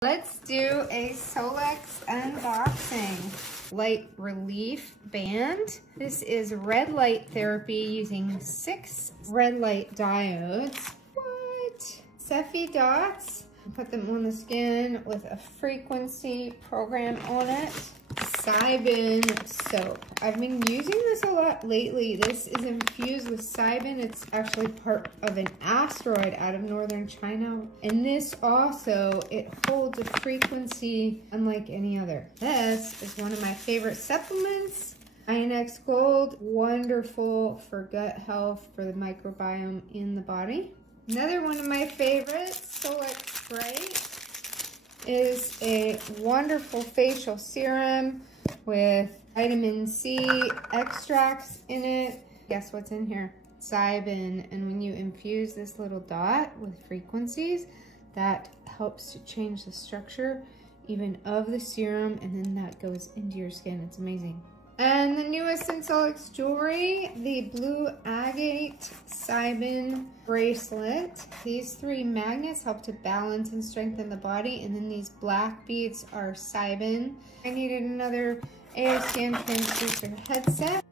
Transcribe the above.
Let's do a Solex unboxing. Light relief band. This is red light therapy using 6 red light diodes. What? Cepheid dots. Put them on the skin with a frequency program on it. Cybin soap. I've been using this a lot lately. This is infused with cybin. It's actually part of an asteroid out of northern China. And this also, it holds a frequency unlike any other. This is one of my favorite supplements. Ionex Gold, wonderful for gut health, for the microbiome in the body. Another one of my favorites, Solex Spray, is a wonderful facial serum with vitamin C extracts in it. Guess what's in here? Cybin. And when you infuse this little dot with frequencies, that helps to change the structure even of the serum, and then that goes into your skin. It's amazing. And the newest in Solex jewelry, the blue agate cybin bracelet. These 3 magnets help to balance and strengthen the body, and then these black beads are cybin. I needed another ASTM transducer headset.